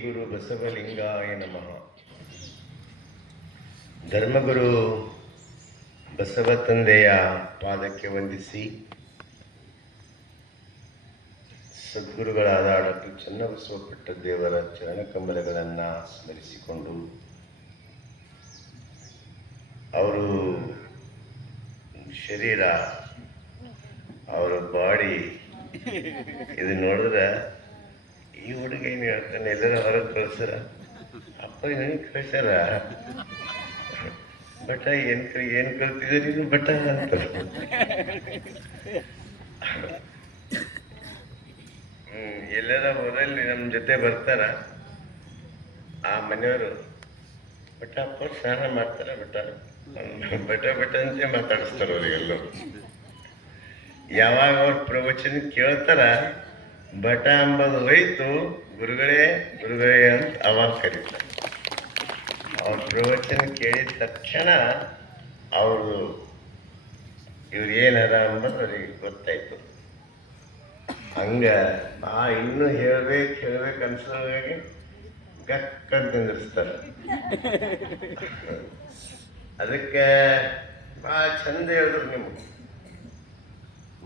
ಗುರು ಬಸವಲಿಂಗಾಯ ನಮಃ. ಧರ್ಮಗುರು ಬಸವ ತಂದೆಯ ಪಾದಕ್ಕೆ ವಂದಿಸಿ ಸದ್ಗುರುಗಳಾದ ಡಾಕ್ಟರ್ ಚನ್ನಬಸವ ಪಟ್ಟದೇವರ ಚರಣಕಂಬಲಗಳನ್ನು ಸ್ಮರಿಸಿಕೊಂಡು ಅವರು ಶರೀರ, ಅವರ ಬಾಡಿ, ಇದು ನೋಡಿದ್ರೆ ಈ ಹುಡುಗ ಏನು ಹೇಳ್ತಾನೆ ಎಲ್ಲರ ಹೊರಗೆ ಕಳ್ಸಾರ ಅಪ್ಪ ನನಗೆ ಕಳ್ಸ್ಯಾರ ಬಟ ಏನು ಕಲ್ ಏನು ಕಲ್ತಿದ್ದೀರಿ ಇದು ಬಟ ಅಂತ? ಎಲ್ಲರ ಊರಲ್ಲಿ ನಮ್ಮ ಜೊತೆ ಬರ್ತಾರ? ಆ ಮನೆಯವರು ಬಟ ಅಪ್ಪ ಸ್ನಾನ ಮಾಡ್ತಾರೆ ಬಟ ಬಟ ಬಟ ಅಂತ ಮಾತಾಡಿಸ್ತಾರ ಅವರಿಗೆಲ್ಲ ಯಾವಾಗ ಅವ್ರ ಪ್ರವಚನ ಕೇಳ್ತಾರ? ಬಟ ಅಂಬದು ಹೋಯ್ತು, ಗುರುಗಳೇ ಗುರುಗಳೇ ಅಂತ ಅವಾಗ ಕರೀತಾರೆ. ಅವ್ರ ಪ್ರವಚನ ಕೇಳಿದ ತಕ್ಷಣ ಅವರು ಇವ್ರು ಏನದ ಅಂಬದು ಅವ್ರಿಗೆ ಗೊತ್ತಾಯ್ತು. ಹಂಗ ಆ ಇನ್ನೂ ಹೇಳ್ಬೇಕು ಹೇಳ್ಬೇಕು ಅನ್ಸೋದಾಗಿ ಗಕ್ಕಂತ ನಿಂದಿರ್ಸ್ತಾರೆ. ಅದಕ್ಕೆ ಭಾಳ ಚಂದ ಹೇಳಿದ್ರು ನಿಮ್ಗೆ.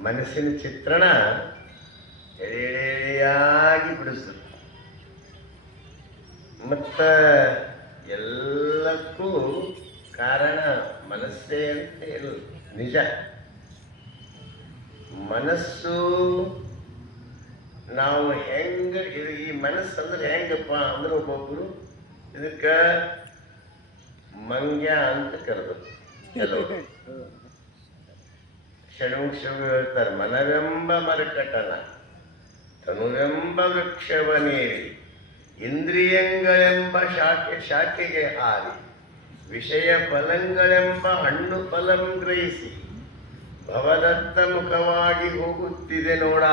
ಮನಸ್ಸಿನ ಚಿತ್ರಣ ಎಳೆ ಬಿಡಿಸ್ತದೆ ಮತ್ತು ಎಲ್ಲಕ್ಕೂ ಕಾರಣ ಮನಸ್ಸೇ ಅಂತ ಇಲ್ಲ. ನಿಜ. ಮನಸ್ಸು ನಾವು ಹೆಂಗೆ ಈ ಮನಸ್ಸು ಅಂದ್ರೆ ಹೆಂಗಪ್ಪ ಅಂದ್ರೆ ಒಬ್ಬೊಬ್ರು ಇದಕ್ಕೆ ಮಂಗ್ಯ ಅಂತ ಕರೆದ್ರು. ಕೆಲವರು ಷಣ್ಮುಖ ಹೇಳ್ತಾರೆ ಮನವೆಂಬ ಮರಕಟನ. ತನುವೆಂಬ ವೃಕ್ಷವನೇರಿ ಇಂದ್ರಿಯಂಗಳೆಂಬ ಶಾಖೆ ಶಾಖೆಗೆ ಹಾರಿ. ವಿಷಯ ಫಲಂಗಳೆಂಬ ಹಣ್ಣು ಫಲಂ ಗ್ರಹಿಸಿ. ಭವದತ್ತ ಮುಖವಾಗಿ ಹೋಗುತ್ತಿದೆ ನೋಡ.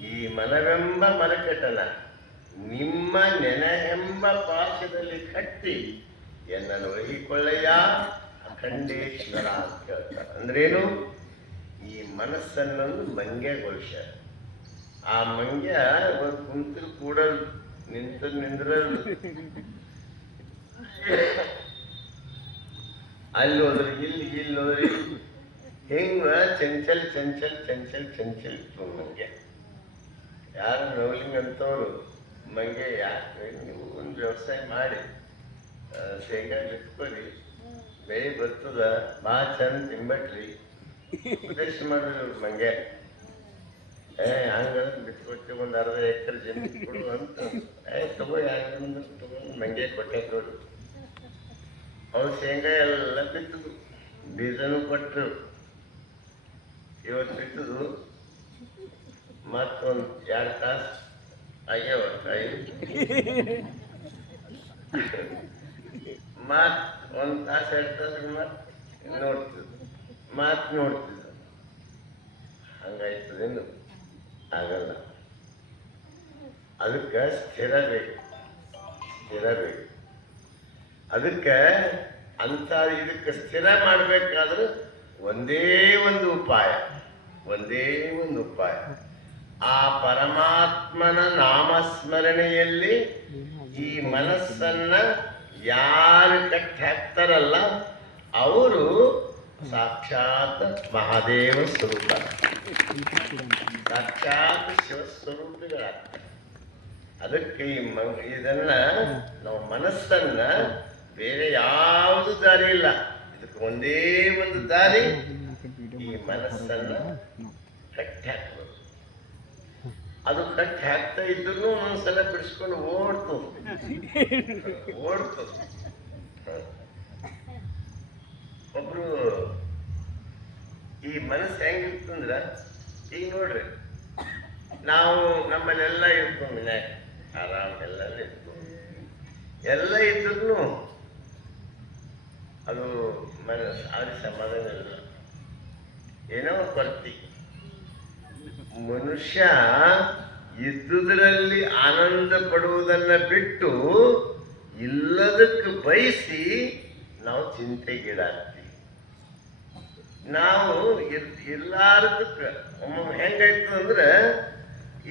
ಈ ಮನವೆಂಬ ಮರಕಟನ ನಿಮ್ಮ ನೆನಹೆಂಬ ಪಾಶದಲ್ಲಿ ಕಟ್ಟಿ. ಎನ್ನನ್ನು ಒಳಗಿಕೊಳ್ಳಯ್ಯ ಅಖಂಡೇಶ್ವರ ಅಂತ ಹೇಳ್ತಾರೆ. ಅಂದ್ರೇನು? ಈ ಮನಸ್ಸನ್ನೊಂದು ಮಂಗ್ಯಗೊಳಿಸ ಆ ಮಂಗ್ಯ ಕುಂತು ಕೂಡ ನಿಂತ ನಿಂದ್ರ ಅಲ್ಲಿ ಹೋದ್ರೆ ಇಲ್ಲಿ ಇಲ್ಲಿ ಹೋದ್ರೆ ಹೆಂಗ ಚಂಚಲ್ ಚಂಚಲ್ ಚಂಚಲ್ ಚಂಚಲ್ ಇತ್ತು ಮಂಗ್ಯ. ಯಾರು ನವಲಿಂಗ್ ಅಂತವ್ರು? ಮಂಗೆ ಯಾಕೆ ನೀವು ಒಂದು ವ್ಯವಸಾಯ ಮಾಡಿ ಶೇಂಗಾ ಬಿತ್ಕೊಳ್ಳಿ ಬೆಳೆ ಬರ್ತದ ಭಾಳ ಚಂದ ತಿಂಬಟ್ರಿ ಉದ್ದೇಶ ಮಾಡಿದ್ರು ಮಂಗೆ ಏ ಹಂಗ ಬಿತ್ಕೊಟ್ಟು ಒಂದು ಅರ್ಧ ಎಕರೆ ಜಮೀನು ಕೊಡು ಅಂತ. ಏ, ತಗೋ ಹಂಗಂದ್ರೆ ತಗೊಂಡು ಮಂಗೆ ಕೊಟ್ಟೆ ನೋಡು ಅವ್ರು ಶೇಂಗಾ ಎಲ್ಲ ಬಿತ್ತದು. ಬೀಜನೂ ಕೊಟ್ಟರು ಇವತ್ತು ಬಿತ್ತದು. ಮತ್ತೊಂದು ಎರಡು ತಾಸು ಆಗ್ಯಾವ ಕಾಯಿ ಮತ್ ಒಂದು ತಾಸು, ಎರಡು ತಾಸು ಮಾತು ನೋಡ್ತಿದ್ದು. ಮಾತು ನೋಡ್ತಿದ್ದು. ಹಂಗಾಯ್ತದೇನು? ಆಗಲ್ಲ. ಅದಕ್ಕೆ ಸ್ಥಿರ ಬೇಕು. ಸ್ಥಿರ ಬೇಕು. ಅದಕ್ಕೆ ಅಂತ ಇದಕ್ಕೆ ಸ್ಥಿರ ಮಾಡಬೇಕಾದ್ರೆ ಒಂದೇ ಒಂದು ಉಪಾಯ. ಒಂದೇ ಒಂದು ಉಪಾಯ. ಆ ಪರಮಾತ್ಮನ ನಾಮಸ್ಮರಣೆಯಲ್ಲಿ ಈ ಮನಸ್ಸನ್ನ ಯಾರು ಕಟ್ಟಿ ಹಾಕ್ತಾರಲ್ಲ, ಅವರು ಸಾಕ್ಷಾತ್ ಮಹಾದೇವ ಸ್ವರೂಪ. ಸಾಕ್ಷಾತ್ ಅದಕ್ಕೆ ಈ ಇದನ್ನ ನಾವು ಮನಸ್ಸನ್ನ ಬೇರೆ ಯಾವುದು ದಾರಿ ಇಲ್ಲ. ಇದಕ್ಕೆ ಒಂದೇ ಒಂದು ದಾರಿ ಈ ಮನಸ್ಸನ್ನ ಕಟ್ಟಿ ಹಾಕ್ಬೋದು ಅದು ಕಟ್ಟಿ ಹಾಕ್ತಾ ಇದ್ರು ಮನಸ್ಸೆಲ್ಲ ಬಿಡಿಸ್ಕೊಂಡು ಓಡ್ತು ಓಡ್ತು ಒಬ್ರು ಈ ಮನಸ್ಸು ಹೆಂಗಿರ್ತಂದ್ರೆ, ಈಗ ನೋಡ್ರಿ, ನಾವು ನಮ್ಮಲ್ಲೆಲ್ಲ ಇರ್ಕೊಂಡು ಮನ್ಯಾಗ. ಆರಾಮ್ ಎಲ್ಲ ಇರ್ತೀವಿ. ಎಲ್ಲ ಇದ್ರು ಅದು ಮನಸ್ಸು ಆದ್ರೆ ಸಮಾಧಾನ ಇಲ್ಲ. ಏನೋ ಕೊರತಿ. ಮನುಷ್ಯ ಇದ್ದುದರಲ್ಲಿ ಆನಂದ ಪಡುವುದನ್ನ ಬಿಟ್ಟು ಇಲ್ಲದಕ್ಕೆ ಬಯಸಿ ನಾವು ಚಿಂತೆಗೀಡಾಗ್ತೀವಿ ನಾವು ಎಲ್ ಎಲ್ಲಾರದಕ್ಕೆ ಒಮ್ಮೊಮ್ಮೆ ಹೆಂಗಾಯ್ತು ಅಂದ್ರೆ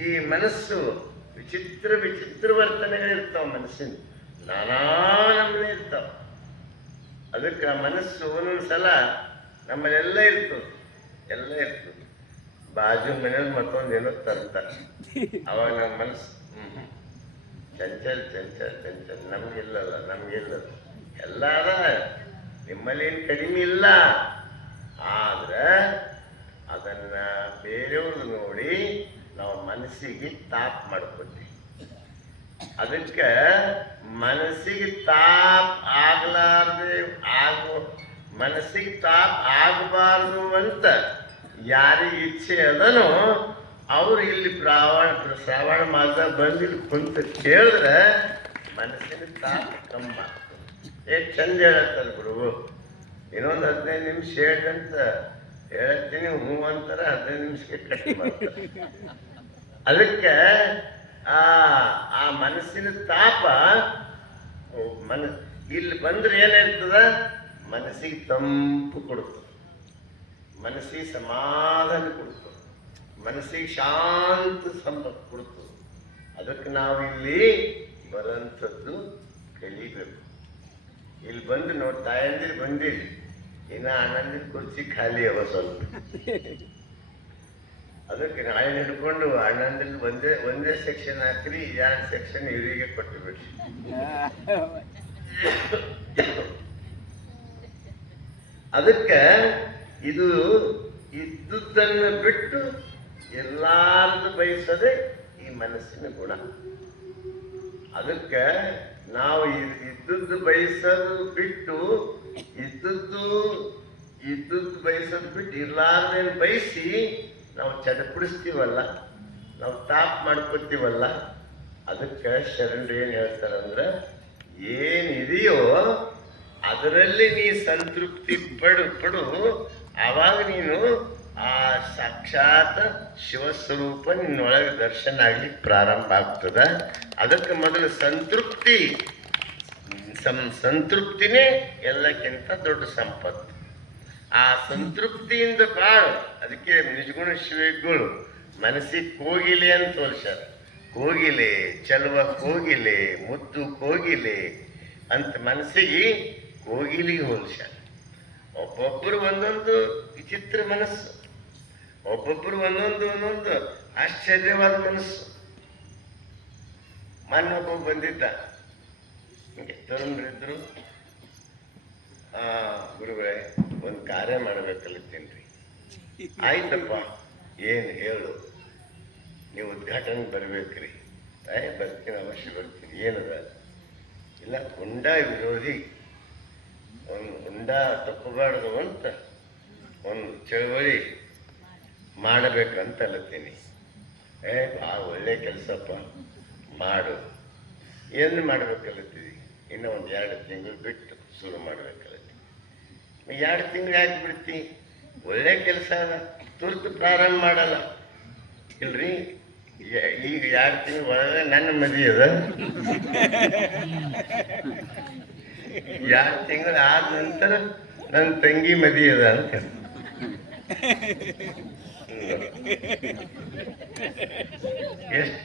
ಈ ಮನಸ್ಸು ವಿಚಿತ್ರ ವಿಚಿತ್ರ ವರ್ತನೆಗಳಿರ್ತಾವ ಮನಸ್ಸಿನ ನಾನಾ ನಮ್ಮನೆ ಇರ್ತಾವ. ಅದಕ್ಕೆ ಮನಸ್ಸು ಒಂದೊಂದು ಸಲ ನಮ್ಮಲ್ಲೆಲ್ಲ ಇರ್ತದೆ. ಎಲ್ಲ ಇರ್ತದೆ. ಬಾಜು ಮನೇಲಿ ಮತ್ತೊಂದು ಏನೋ ತರ್ತಾರೆ. ಅವಾಗ ನಮ್ಮ ಮನಸ್ಸು, ಹ್ಮ್. ಚಂಚಲ್ ಚಂಚಲ್ ಚಂಚಲ್. ನಮ್ಗಿಲ್ಲಲ್ಲ ನಮ್ಗಿಲ್ಲಲ್ಲ ಎಲ್ಲಾರ ನಿಮ್ಮಲ್ಲಿ ಏನು ಕಡಿಮೆ ಇಲ್ಲ. ಆದ್ರೆ ಅದನ್ನು ಬೇರೆಯವ್ರದ್ದು ನೋಡಿ ನಾವು ಮನಸ್ಸಿಗೆ ತಾಪ್ ಮಾಡ್ಕೊತೀವಿ. ಅದಕ್ಕೆ ಮನಸ್ಸಿಗೆ ತಾಪ್ ಆಗ್ಲಾರ್ದೆ ಆಗೋ, ಮನಸ್ಸಿಗೆ ತಾಪ್ ಆಗಬಾರ್ದು ಅಂತ ಯಾರಿಗೆ ಇಚ್ಛೆ ಅದನೋ, ಅವರು ಇಲ್ಲಿ ಪ್ರಾವಣ ಶ್ರಾವಣ ಮಾಸ ಬಂದಿಲ್ಲಿ ಕುಂತ ಕೇಳಿದ್ರೆ ಮನಸ್ಸಿನ ತಾಪ್ ಕಮ್ಮಿ ಏ, ಚಂದ ಹೇಳತ್ತಲ್ಲ ಗುರು. ಇನ್ನೊಂದು ಹದಿನೈದು ನಿಮಿಷ ಹೇಳ್ದಂತ ಹೇಳ್ತೀನಿ ಹೂ ಅಂತಾರೆ, ಹದಿನೈದು ನಿಮಿಷಕ್ಕೆ ಮಾಡ್ತಾರೆ. ಅದಕ್ಕೆ ಆ ಆ ಮನಸ್ಸಿನ ತಾಪ ಮನ, ಇಲ್ಲಿ ಬಂದ್ರೆ ಏನಿರ್ತದ ಮನಸ್ಸಿಗೆ ತಂಪು ಕೊಡುತ್ತೆ. ಮನಸ್ಸಿಗೆ ಸಮಾಧಾನ ಕೊಡುತ್ತೆ. ಮನಸ್ಸಿಗೆ ಶಾಂತ ಸಂಪತ್ತು ಕೊಡುತ್ತೆ. ಅದಕ್ಕೆ ನಾವು ಇಲ್ಲಿ ಬರೋಂಥದ್ದು ಕಲಿಬೇಕು. ಇಲ್ಲಿ ಬಂದು ನೋಡಿ, ತಾಯಂದಿರು ಬಂದಿರಿ. ಇನ್ನು ಅಣ್ಣಂದಿರ ಕುರ್ಚಿ ಖಾಲಿ ಅವ ಸ್ವಲ್ಪ. ಅದಕ್ಕೆ ನಾಳೆ ಹಿಡ್ಕೊಂಡು ಅಣ್ಣಂದಿಲ್ ಒಂದೇ ಒಂದೇ ಸೆಕ್ಷನ್ ಹಾಕ್ರಿ ಎರಡು ಸೆಕ್ಷನ್ ಇವರಿಗೆ ಕೊಟ್ಟು ಬಿಡ್ರಿ ಅದಕ್ಕೆ ಇದು ಇದ್ದುದನ್ನು ಬಿಟ್ಟು ಎಲ್ಲಾರ್ದು ಬಯಸದೆ ಈ ಮನಸ್ಸಿನ ಗುಣ. ಅದಕ್ಕೆ ನಾವು ಇದ್ದದ್ದು ಬಯಸೋದು ಬಿಟ್ಟು ಇದ್ದದ್ದು ಇದ್ದದ್ದು ಬಯಸೋದು ಬಿಟ್ಟು ಇರ್ಲಾರ್ದೆ ಬಯಸಿ ನಾವು ಚಡಪಡಿಸ್ತೀವಲ್ಲ ನಾವು ತಾಪ್ ಮಾಡ್ಕೊತೀವಲ್ಲ, ಅದಕ್ಕೆ ಶರಣರು ಏನು ಹೇಳ್ತಾರಂದ್ರೆ, ಏನಿದೆಯೋ ಅದರಲ್ಲಿ ನೀ ಸಂತೃಪ್ತಿ ಪಡು ಪಡು. ಆವಾಗ ನೀನು ಆ ಸಾಕ್ಷಾತ್ ಶಿವಸ್ವರೂಪ ನಿನ್ನೊಳಗೆ ದರ್ಶನ ಆಗ್ಲಿಕ್ಕೆ ಪ್ರಾರಂಭ ಆಗ್ತದ. ಅದಕ್ಕೆ ಮೊದಲು ಸಂತೃಪ್ತಿ. ಸಂ, ಸಂತೃಪ್ತಿನೇ ಎಲ್ಲಕ್ಕಿಂತ ದೊಡ್ಡ ಸಂಪತ್ತು. ಆ ಸಂತೃಪ್ತಿಯಿಂದ ಬಾಳು. ಅದಕ್ಕೆ ನಿಜಗುಣ ಶಿವಗಳು, ಮನಸ್ಸಿಗೆ ಕೋಗಿಲೆ ಅಂತ ತೋರಿಸ್ಯಾರ ಕೋಗಿಲೆ, ಚಲುವ ಕೋಗಿಲೆ ಮುದ್ದು ಕೋಗಿಲೆ ಅಂತ ಮನಸ್ಸಿಗೆ ಕೋಗಿಲಿಗೆ ಹೋಲಿಸ್ಯಾರ. ಒಬ್ಬೊಬ್ಬರು ಒಂದೊಂದು ವಿಚಿತ್ರ ಮನಸ್ಸು. ಒಬ್ಬೊಬ್ಬರು ಒಂದೊಂದು ಒಂದೊಂದು ಆಶ್ಚರ್ಯವಾದ ಮನಸ್ಸು. ಮನ್ನೊಬ್ಬ ಬಂದಿದ್ದ. ಆ, ಗುರುಗಳೇ, ಒಂದು ಕಾರ್ಯ ಮಾಡಬೇಕಲ್ಲತ್ತೀನಿ ಆಯ್ತಪ್ಪ, ಏನು ಹೇಳು. ನೀವು ಉದ್ಘಾಟನೆ ಬರ್ಬೇಕ್ರಿ. ಏ, ಬರ್ತೀನಿ, ಅವಶ್ಯ ಬರ್ತೀನಿ ಏನದ? ಇಲ್ಲ ಹುಂಡ ವಿರೋಧಿ. ಒಂದು ಹುಂಡ ತಪ್ಪಬಾರ್ದು ಅಂತ, ಒಂದು ಚಳವಳಿ ಅಂತ ಅಲ್ಲತ್ತೀನಿ ಏ ಭಾಳ ಒಳ್ಳೆ ಕೆಲಸಪ್ಪ, ಮಾಡು. ಏನು ಮಾಡ್ಬೇಕಲ್ಲತ್ತೀವಿ ಇನ್ನು ಒಂದು ಎರಡು ತಿಂಗಳು ಬಿಟ್ಟು ಶುರು ಮಾಡ್ಬೇಕಲ್ಲತ್ತಿ ಎರಡು ತಿಂಗಳು ಯಾಕೆ ಬಿಡ್ತಿ? ಒಳ್ಳೆ ಕೆಲಸ ಅಲ್ಲ, ತುರ್ತು ಪ್ರಾರಂಭ ಮಾಡಲ್ಲ. ಇಲ್ರಿ, ಈಗ ಎರಡು ತಿಂಗಳು ಒಳಗೆ ನನ್ನ ಮದುವೆ ಅದ. ಎರಡು ತಿಂಗಳು ಆದ ನಂತರ ನನ್ನ ತಂಗಿ ಮದುವೆ ಅದ ಅಂತ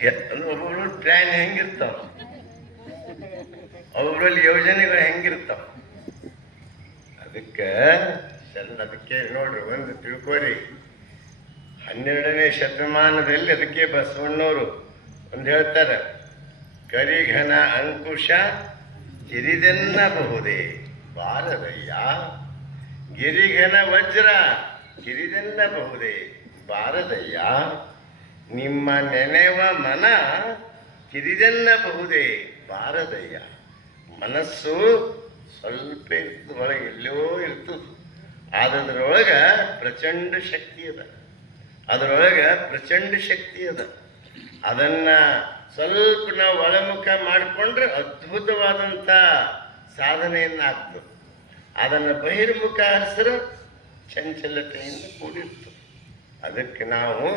ಎಷ್ಟು ಒಬ್ಬೊಬ್ರು ಪ್ಲ್ಯಾನ್ ಹೆಂಗಿರ್ತಾವ? ಅವುಗಳಲ್ಲಿ ಯೋಜನೆಗಳು ಹೆಂಗಿರ್ತಾವ ಅದಕ್ಕೆ ಸಣ್ಣ ಅದಕ್ಕೆ ನೋಡ್ರಿ, ಒಂದು ತಿಳ್ಕೊರಿ. ಹನ್ನೆರಡನೇ ಶತಮಾನದಲ್ಲಿ ಅದಕ್ಕೆ ಬಸವಣ್ಣವರು ಒಂದು ಹೇಳ್ತಾರೆ, ಕರಿಘನ ಅಂಕುಶ ಕಿರಿದೆನ್ನಬಹುದೇ ಬಾರದಯ್ಯ. ಗಿರಿಘನ ವಜ್ರ ಕಿರಿದೆನ್ನಬಹುದೇ ಬಾರದಯ್ಯ. ನಿಮ್ಮ ನೆನೆವ ಮನ ಕಿರಿದೆನ್ನಬಹುದೇ ಬಾರದಯ್ಯ. ಮನಸ್ಸು ಸ್ವಲ್ಪ ಇರ್ತದೆ ಒಳಗೆ ಎಲ್ಲೋ ಇರ್ತದೆ. ಆದ್ರೊಳಗೆ ಪ್ರಚಂಡ ಶಕ್ತಿ ಅದ. ಅದರೊಳಗೆ ಪ್ರಚಂಡ ಶಕ್ತಿ ಅದ. ಅದನ್ನ ಸ್ವಲ್ಪ ನಾವು ಒಳಮುಖ ಮಾಡಿಕೊಂಡ್ರೆ ಅದ್ಭುತವಾದಂಥ ಸಾಧನೆಯನ್ನು ಆಗ್ತದೆ. ಅದನ್ನು ಬಹಿರ್ಮುಖ ಹರಿಸ್ರೆ ಚಂಚಲತೆಯಿಂದ ಕೂಡಿರ್ತದೆ. ಅದಕ್ಕೆ ನಾವು,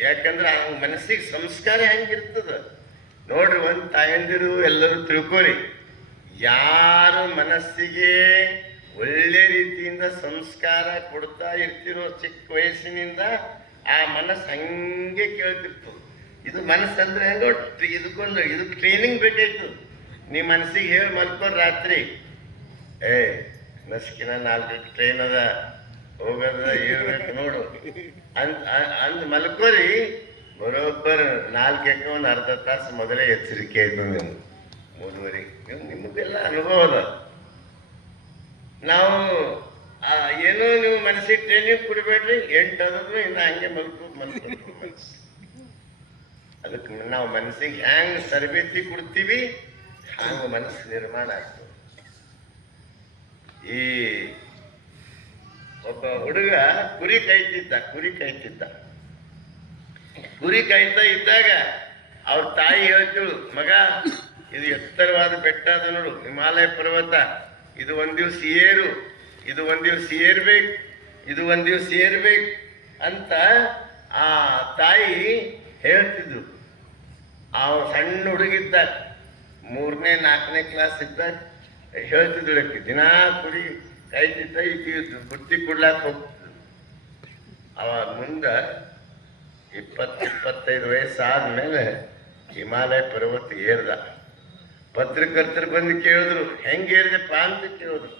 ಯಾಕಂದ್ರೆ ಆ ಮನಸ್ಸಿಗೆ ಸಂಸ್ಕಾರ ಹೆಂಗಿರ್ತದ? ನೋಡ್ರಿ ಒಂದು ತಾಯಂದಿರು ಎಲ್ಲರೂ ತಿಳ್ಕೊರಿ ಯಾರು ಮನಸ್ಸಿಗೆ ಒಳ್ಳೆ ರೀತಿಯಿಂದ ಸಂಸ್ಕಾರ ಕೊಡ್ತಾ ಇರ್ತಿರೋ ಚಿಕ್ಕ ವಯಸ್ಸಿನಿಂದ ಆ ಮನಸ್ಸು ಹಂಗೆ ಕೇಳ್ತಿರ್ತದೆ ಇದು ಮನಸ್ಸಂದ್ರೆ ಹೆಂಗೋ ಇದಕ್ಕೊಂದು ಇದಕ್ಕೆ ಟ್ರೈನಿಂಗ್ ಬೇಕಾಯ್ತು. ನಿಮ್ಮ ಮನಸ್ಸಿಗೆ ಹೇಳಿ ಮಲ್ಕೊಂಡು ರಾತ್ರಿ. ಏ ನಸ್ಕಿನ ನಾಲ್ಕು ಟ್ರೈನ್ ಅದ. ಹೋಗೋದ ಹೇಳ್ಬೇಕು ನೋಡು. ಅಂದ್ ಅಂದ್ ಮಲ್ಕೋರಿ. ಬರೋಬ್ಬರ್ ನಾಲ್ಕು ಒಂದು ಅರ್ಧ ತಾಸು ಮೊದಲೇ ಎಚ್ಚರಿಕೆ ಆಯ್ತು ನೀವು ಮೂರುವರೆ ನೀವು ನಿಮಗೆಲ್ಲ ಅನುಭವ ಅದ. ನಾವು ಏನೋ ನೀವು ಮನಸ್ಸಿಟ್ಟೆ, ನೀವು ಕೊಡಬೇಡ್ರಿ, ಎಂಟು ಅದ್ರೂ ಇನ್ನು ಹಂಗೆ ಮಲ್ಕು ಮಲ್ಕೊಂಡು ಮನಸ್ಸು ಅದಕ್ಕೆ ನಾವು ಮನಸ್ಸಿಗೆ ಹ್ಯಾಂಗ್ ತರಬೇತಿ ಕೊಡ್ತೀವಿ ಹಂಗ ಮನಸ್ಸು ನಿರ್ಮಾಣ ಆಗ್ತದೆ. ಈ ಒಬ್ಬ ಹುಡುಗ ಕುರಿ ಕಾಯ್ತಿದ್ದ ಕುರಿ ಕಾಯ್ತಿದ್ದ. ಕುರಿ ಕಾಯ್ತಾ ಇದ್ದಾಗ ಅವ್ರ ತಾಯಿ ಹೇಳ್ತಿಳು ಮಗ ಇದು ಎತ್ತರವಾದ ಬೆಟ್ಟ ಅದು ನೋಡು. ಹಿಮಾಲಯ ಪರ್ವತ. ಇದು ಒಂದು ದಿವ್ಸ ಏರು. ಇದು ಒಂದು ದಿವ್ಸ ಏರ್ಬೇಕು. ಇದು ಒಂದು ದಿವಸ ಏರ್ಬೇಕು ಅಂತ ಆ ತಾಯಿ ಹೇಳ್ತಿದ್ರು ಆ ಸಣ್ಣ ಹುಡುಗಿದ್ದ ಮೂರನೇ, ನಾಲ್ಕನೇ ಕ್ಲಾಸ್ ಇದ್ದ ಹೇಳ್ತಿದ್ರು ದಿನ ದಿನಾ ಕೈ ಕಾಯ್ತಿದ್ದ ಈಕಿ ಬುತ್ತಿ ಕೊಡ್ಲಾಕ ಹೋಗ್ತಿದ್ರು ಅವ ಮುಂದೆ ಇಪ್ಪತ್ತು, ಇಪ್ಪತ್ತೈದು ವಯಸ್ಸಾದ್ಮೇಲೆ ಹಿಮಾಲಯ ಪರ್ವತ ಏರ್ದ. ಪತ್ರಕರ್ತರು ಬಂದು ಕೇಳಿದ್ರು, ಹೆಂಗೆ ಏರಿದೆಪ್ಪ ಅಂತ ಕೇಳಿದ್ರು.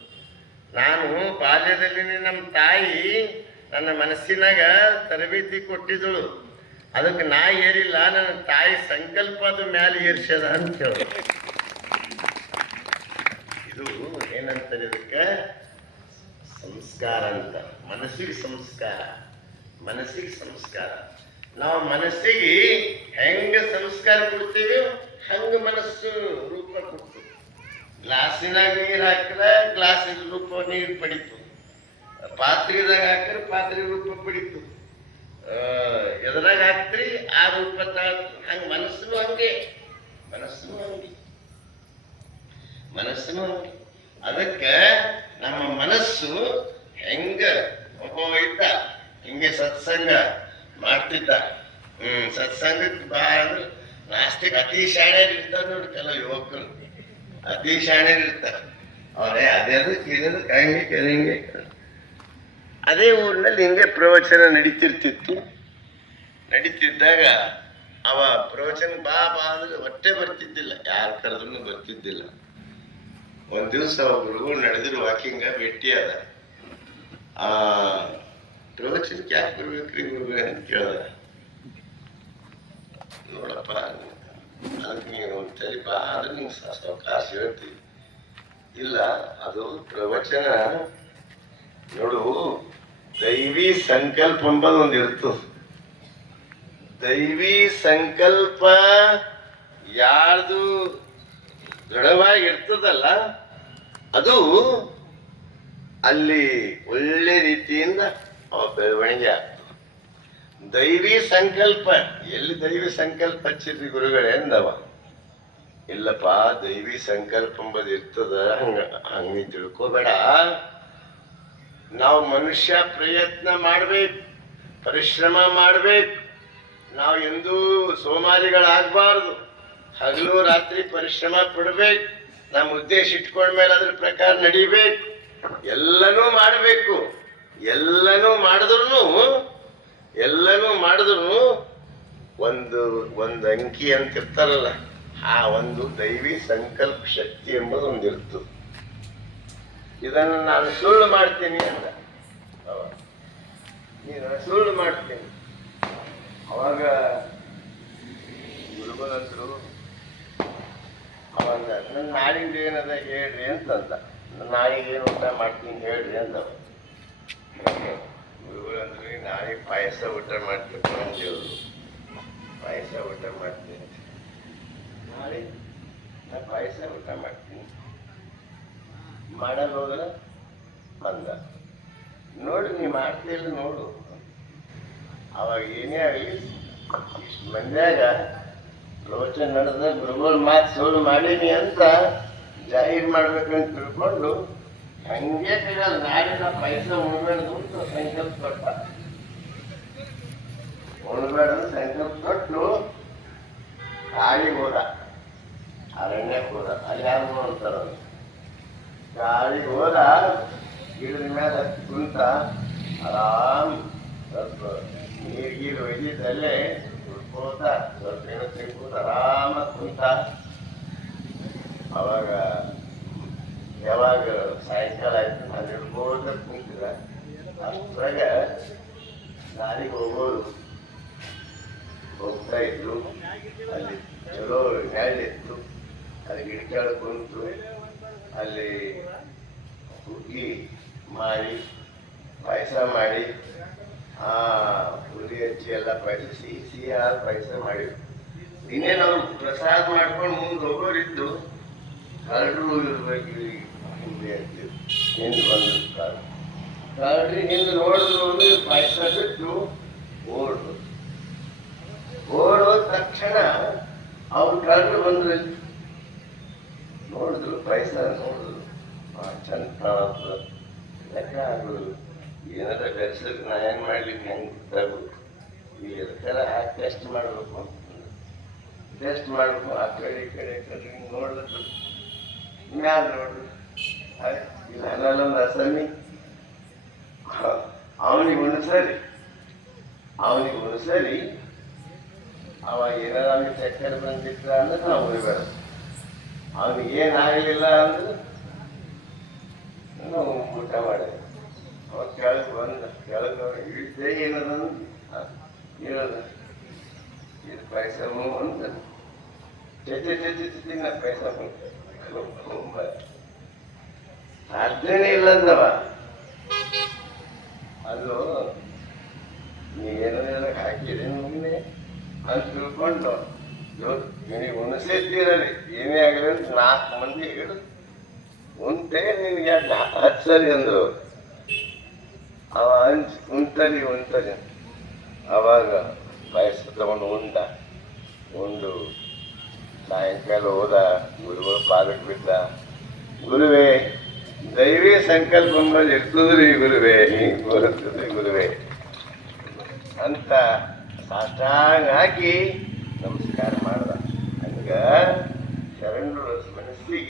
ನಾನು ಬಾಲ್ಯದಲ್ಲಿ ನಮ್ಮ ತಾಯಿ ನನ್ನ ಮನಸ್ಸಿನಾಗ ತರಬೇತಿ ಕೊಟ್ಟಿದ್ದಳು. ಅದಕ್ಕೆ ನಾ ಏರಿಲ್ಲ, ನನ್ನ ತಾಯಿ ಸಂಕಲ್ಪ ಅದು ಮ್ಯಾಲೆ ಏರ್ಸ್ಯದ ಅಂತ ಹೇಳಿದ್ರು ಇದು ಏನಂತಾರೆ ಇದಕ್ಕೆ? ಸಂಸ್ಕಾರ ಅಂತ. ಮನಸ್ಸಿಗೆ ಸಂಸ್ಕಾರ. ಮನಸ್ಸಿಗೆ ಸಂಸ್ಕಾರ. ನಾವು ಮನಸ್ಸಿಗೆ ಹೆಂಗೆ ಸಂಸ್ಕಾರ ಕೊಡ್ತೀವಿ? ಹಂಗ ಮನಸ್ಸು ರೂಪ ಕೊಡ್ತು. ಗ್ಲಾಸಿನಾಗ ನೀರು ಹಾಕಿದ್ರೆ ಗ್ಲಾಸಿನ ರೂಪ ನೀರು ಪಡಿತು. ಪಾತ್ರೆದಾಗ ಹಾಕಿದ್ರೆ ಪಾತ್ರೆ ರೂಪ ಪಡಿತು. ಎದ್ರಾಗ ಹಾಕ್ತ್ರಿ, ಆ ರೂಪ ತಾಳ್ತು. ಹಂಗ ಮನಸ್ಸು ಹಂಗೆ. ಮನಸ್ಸು ಹಂಗೆ. ಮನಸ್ಸು ಹಂಗೆ. ಅದಕ್ಕೆ ನಮ್ಮ ಮನಸ್ಸು ಹೆಂಗ ಒಬ್ಬ ಇದ್ದ, ಹಿಂಗೆ ಸತ್ಸಂಗ ಮಾಡ್ತಿದ್ದ. ಹ್ಮ್, ಸತ್ಸಂಗಕ್ಕೆ ಬಹಳ ನಾಸ್ತಿಕ್ ಅತಿ ಶಾಣ್ಯರು ಇರ್ತಾರೆ ನೋಡಿ ಕೆಲವು ಯುವಕರು. ಅತಿ ಶಾಣ್ಯರು ಇರ್ತಾರೆ ಅವರೇ ಅದೇದಕ್ಕೆ ಇದಕ್ಕೆ ಹಂಗೆ ಕೆಲಂಗೆ ಅದೇ ಊರಿನಲ್ಲಿ ಹಿಂಗೆ ಪ್ರವಚನ ನಡೀತಿರ್ತಿತ್ತು. ನಡೀತಿದ್ದಾಗ ಅವ ಪ್ರವಚನ ಬಾ ಬಾ ಅಂದ್ರೆ ಹೊಟ್ಟೆ ಬರ್ತಿದ್ದಿಲ್ಲ. ಯಾರು ಕರೆದ್ರು ಬರ್ತಿದ್ದಿಲ್ಲ. ಒಂದ್ ದಿವಸ ಒಬ್ರು ನಡೆದ್ರು ವಾಕಿಂಗ ಭೇಟಿ ಅದ ಆ, ಪ್ರವಚನಕ್ಕೆ ಯಾಕೆ ಬರ್ಬೇಕ್ರಿ ಗುರುಗಳೇ ಅಂತ ಕೇಳ್ದ. ನೋಡಪ್ಪ, ಅದಕ್ಕೆ ನೀನು ಒಂದ್ ತಲೆ ನೀನು ಆದ್ರೆ ನೀವು ಸಾವಕಾಶ ಹೇಳ್ತೀವಿ ಇಲ್ಲ, ಅದು ಪ್ರವಚನ. ನೋಡು, ದೈವಿ ಸಂಕಲ್ಪ ಎಂಬುದು ಒಂದು ಇರ್ತದೆ ದೈವಿ ಸಂಕಲ್ಪ ಯಾರ್ದು ದೃಢವಾಗಿ ಇರ್ತದಲ್ಲ ಅದು ಅಲ್ಲಿ ಒಳ್ಳೆ ರೀತಿಯಿಂದ ಬೆಳವಣಿಗೆ ದೈವಿ ಸಂಕಲ್ಪ. ಎಲ್ಲಿ ದೈವಿ ಸಂಕಲ್ಪ ಹಚ್ಚಿದ್ರಿ ಗುರುಗಳೇ ಅಂದವ? ಇಲ್ಲಪ್ಪ, ದೈವಿ ಸಂಕಲ್ಪ ಎಂಬುದು ಇರ್ತದ, ಹಂಗ, ಹಂಗೆ ತಿಳ್ಕೋಬೇಡ. ನಾವು ಮನುಷ್ಯ ಪ್ರಯತ್ನ ಮಾಡ್ಬೇಕು, ಪರಿಶ್ರಮ ಮಾಡ್ಬೇಕು. ನಾವು ಎಂದೂ ಸೋಮಾರಿಗಳಾಗಬಾರ್ದು. ಹಗಲು ರಾತ್ರಿ ಪರಿಶ್ರಮ ಪಡ್ಬೇಕು. ನಮ್ಮ ಉದ್ದೇಶ ಇಟ್ಕೊಂಡ್ಮೇಲೆ ಅದ್ರ ಪ್ರಕಾರ ನಡಿಬೇಕು. ಎಲ್ಲನೂ ಮಾಡಬೇಕು. ಎಲ್ಲನೂ ಮಾಡಿದ್ರು ಎಲ್ಲನೂ ಮಾಡಿದ್ರು ಒಂದು ಒಂದು ಅಂಕಿ ಅಂತ ಇರ್ತಾರಲ್ಲ, ಆ ಒಂದು ದೈವಿ ಸಂಕಲ್ಪ ಶಕ್ತಿ ಎಂಬುದು ಒಂದು ಇರ್ತದೆ ಇದನ್ನು ನಾನು ಸುಳ್ಳು ಮಾಡ್ತೀನಿ ಅಂತ. ನೀನು ಸುಳ್ಳು ಮಾಡ್ತೀನಿ. ಅವಾಗ ಗುರುಗಳಂದ್ರು ಅವಾಗ, ನನ್ನ ನಾಳಿಗೆ ಏನದ ಹೇಳ್ರಿ ಅಂತಂದ. ನನ್ನ ನಾಳಿಗೆ ಏನು ಊಟ ಮಾಡ್ತೀನಿ ಹೇಳ್ರಿ ಅಂದವ. ಗುರುಗಳಂದ್ರು ನಾಳೆ ಪಾಯಸ ಊಟ ಮಾಡ್ಬೇಕು ಅಂದೇವರು ಪಾಯಸ ಊಟ ಮಾಡ್ತೀನಿ. ನಾಳೆ ನಾ ಪಾಯಸ ಊಟ ಮಾಡ್ತೀನಿ. ಮಾಡಲು ಹೋದ್ರ ಬಂದ. ನೋಡು, ನೀ ಮಾಡ್ತಿಲ್ಲ ನೋಡು. ಅವಾಗ ಏನೇ ಆಗಲಿ, ಇಷ್ಟು ಮಂದ್ಯಾಗ ಪ್ರವಚನ ನಡೆದ, ಗುರುಗಳು ಮಾತು ಸೋಲು ಮಾಡೀನಿ ಅಂತ ಜಾಹೀರ್ ಮಾಡ್ಬೇಕಂತ ತಿಳ್ಕೊಂಡು ಹಂಗೆ ಸಿಗಲ್ಲ ನಾಳೆ ನಾ ಪೈಸೆ ಉಣ್ಬೇಡ್ದು ಅಂತ ಸಂಕಲ್ಪ ಕೊಟ್ಟ ಉಣ್ಬೇಡ ಅಂತ ಸಂಕಲ್ಪ ಕೊಟ್ಟು ಕಾಳಿಗೆ ಹೋದ ಅರಣ್ಯಕ್ಕೆ ಹೋದ ಅಲ್ಲಿ ಯಾರು ಅಂತಾರ ಗಾಳಿಗೆ ಹೋದ ಗಿಡದ ಮೇಲೆ ಹತ್ತಿ ಕುಂತ ಆರಾಮ್ ಸ್ವಲ್ಪ ನೀರು ಗೀರು ಒಯ್ದಿದ್ದಲ್ಲೇ ತಿನ್ಕೋತ ಸ್ವಲ್ಪ ಏನೋ ತಿನ್ಕೋತ ಆರಾಮಾಗಿ ಕುಂತ ಅವಾಗ ಯಾವಾಗ ಸಾಯಂಕಾಲ ಆಯ್ತು ನಾನು ಹಿಡ್ಕೋತ ಕುಂತಿದ ಅಷ್ಟ್ರಾಗ ದಾರಿಗೆ ಹೋಗೋರು ಹೋಗ್ತಾ ಇದ್ರು. ಅಲ್ಲಿ ಚಲೋ ನೆರಳಿತ್ತು ಅಲ್ಲಿ ಗಿಡಕಾಳು ಕುಂತು ಅಲ್ಲಿ ಹುಗ್ಗಿ ಮಾಡಿ, ಪಾಯಸ ಮಾಡಿ, ಆ ಹುಲಿ ಹಚ್ಚಿ ಎಲ್ಲ ಪಾಯಸ, ಸಿಹಿ ಸಿಹಿ ಆದ ಪಾಯಸ ಮಾಡಿ ಇನ್ನೇನು ಅವ್ರು ಪ್ರಸಾದ ಮಾಡ್ಕೊಂಡು ಮುಂದೆ ಹೋಗೋರಿದ್ದು ಕರಡು ಇರ್ಬೇಕು ಹಿಂದೆ ಅಂತೀವಿ ಹಿಂದೆ ಬಂದು ಕರಡಿ ಹಿಂದೆ ನೋಡಿದ್ರು ಅಂದ್ರೆ ಪಾಯಸ ಬಿಟ್ಟು ಓಡ್ರು ಓಡೋದ ತಕ್ಷಣ ಅವ್ರು ಕರಡು ಬಂದ್ರು ಇಲ್ಲಿ. ನೋಡಿದ್ರು ಪಾಯಸ ನೋಡಿದ್ರು ಆ ಚಂದ ಕಾಣತ್ತ ಲೆಕ್ಕ ಆಗೋದು ಏನಾರ ಬೆರೆಸಕ್ಕೆ ನಾ ಏನು ಮಾಡ್ಲಿಕ್ಕೆ ಹೆಂಗೆ ಗೊತ್ತಾಗ್ಬೇಕು ಈಗ ಎದಕ್ಕೆಲ್ಲ ಹಾಕಿ ಟೆಸ್ಟ್ ಮಾಡಬೇಕು ಟೆಸ್ಟ್ ಮಾಡಬೇಕು ಆ ಕಡೆ ಈ ಕಡೆ ಈ ಕಡೆ ಹಿಂಗ್ ನೋಡ್ಲಿಕ್ಕೆ ಮ್ಯಾಲ ನೋಡ್ರಿ ಆಯ್ತ್, ಇಲ್ಲ ಅಲ್ಲೊಂದು ಅಸಮಿ ಅವನಿಗೆ ಉಣಿಸರಿ ಅವನಿಗೆ ಉಣಿಸರಿ ಅವ್ನಿಗೆ ಚಕ್ಕರೆ ಬಂದಿತ್ತ ಅಂದ್ರೆ ನಾವು ಉಳಿಬೇಡ ಅವ್ನಿಗೆ ಏನಾಗಲಿಲ್ಲ ಅಂದ್ರೆ ನಾವು ಊಟ ಮಾಡಿ ಅವ ಕೆಳಗೆ ಬಂದ, ಕೆಳಗೆ ಇಳಿದೇ ಏನದ ಇರೋದ ಇದು ಪಾಯಸ ಅಂತ. ಚಚ್ಚೆ ಚಚ್ಚೆ ತಿನ್ನ ಪಾಯಸ ಸಾಧ್ಯನೇ ಇಲ್ಲ ಅಂದವ. ಅದು ಏನೋ ಹಾಕಿದೆ ಮುಗಿನೆ ಅಂತ ತಿಳ್ಕೊಂಡು ನಿನಗೆ ಉಣಸೇತೀರಲಿ ಏನೇ ಆಗಲಿ ಅಂತ ನಾಲ್ಕು ಮಂದಿ ಹೇಳು ಉಂಟೆ ನಿನಗೆ ಹತ್ತು ಸರಿ ಅಂದ್ರು. ಅವ ಹಂಚ್ ಉಂಟರಿ ಉಂಟಲಿ ಅವಾಗ ಪಾಯಸ ತಗೊಂಡು ಉಂಡ ಉಂಡು. ಸಾಯಂಕಾಲ ಹೋದ, ಗುರುಗಳು ಪಾದಕ್ಕೆ ಬಿದ್ದ ಗುರುವೇ, ದೈವೀ ಸಂಕಲ್ಪ ಇರ್ತದ್ರಿ ಗುರುವೇ. ಬರುತ್ತದೆ ಗುರುವೇ. ಅಂತ ಸಾಷ್ಟಾಂಗ ಹಾಕಿ ನಮಸ್ಕಾರ ಮಾಡ್ದ. ಹಂಗ ಶರಣರು